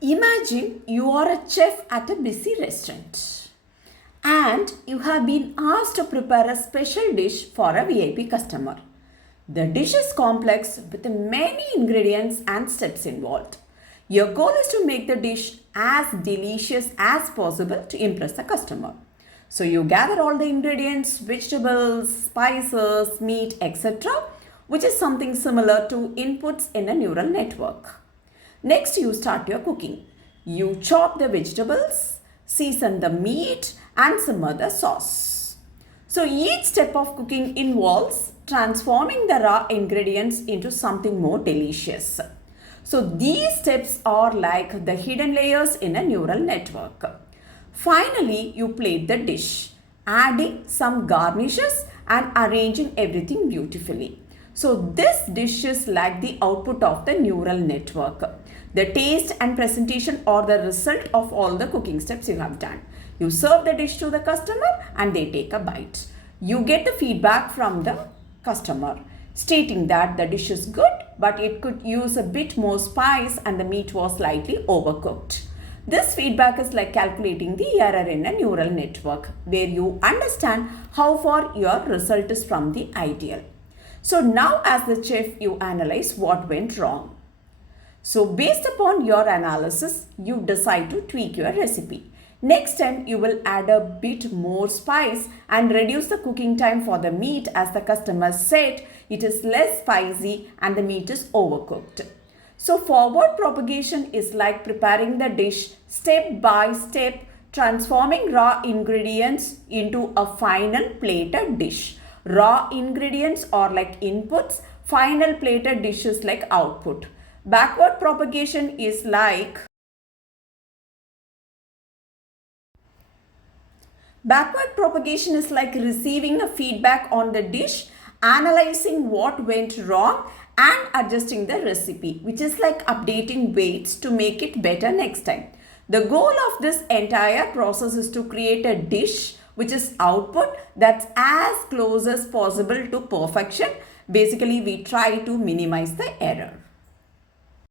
Imagine you are a chef at a busy restaurant and you have been asked to prepare a special dish for a VIP customer. The dish is complex with many ingredients and steps involved. Your goal is to make the dish as delicious as possible to impress the customer. So you gather all the ingredients, vegetables, spices, meat, etc., which is something similar to inputs in a neural network. Next, you start your cooking. You chop the vegetables, season the meat and simmer the sauce. So each step of cooking involves transforming the raw ingredients into something more delicious. So these steps are like the hidden layers in a neural network. Finally, you plate the dish, adding some garnishes and arranging everything beautifully. So this dish is like the output of the neural network. The taste and presentation are the result of all the cooking steps you have done. You serve the dish to the customer and they take a bite. You get the feedback from the customer stating that the dish is good but it could use a bit more spice and the meat was slightly overcooked. This feedback is like calculating the error in a neural network where you understand how far your result is from the ideal. So now as the chef you analyze what went wrong. So based upon your analysis you decide to tweak your recipe. Next time you will add a bit more spice and reduce the cooking time for the meat as the customer said it is less spicy and the meat is overcooked. So forward propagation is like preparing the dish step by step, transforming raw ingredients into a final plated dish. Raw ingredients are like inputs, final plated dish is like output. Backward propagation is like receiving a feedback on the dish, analyzing what went wrong and adjusting the recipe, which is like updating weights to make it better next time. The goal of this entire process is to create a dish which is output that's as close as possible to perfection. Basically, we try to minimize the error.